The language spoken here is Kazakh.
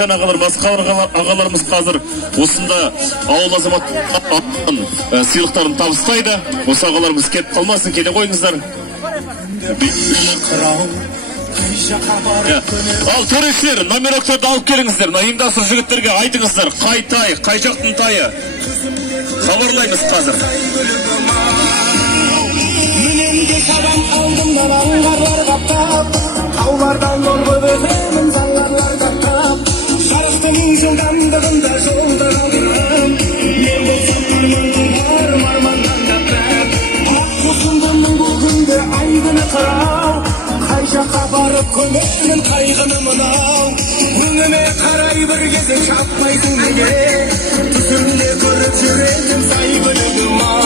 ағалар, басқа ағаларымыз қазір осында ауыл азаматтарының сыйлықтарын табыстайды. Осы ағаларымыз кетіп қалмасын, келе қойыңыздар. Ал төрешілер, номероктарды алып келіңіздер. Ұйымдастыру жігіттерге айтыңыздар, қай тай, қай жақтың тайы. Хабарлаймыз қазір. Менемде сабам алдымдан аңғарлар қаптап, таулардан жол көбесемін заңғарлар қаптап, жарықтың жылдамдығында жолда қалдырам. Мен болсам армандан қаптап, ақ құсындымның бұл күнде айдыны қырау, қай жаққа барып көмемін қайғыны мынау. Өңіме қарай бір кезде шаппайсың неге, түсімде көріп жүретім сай білігім ау.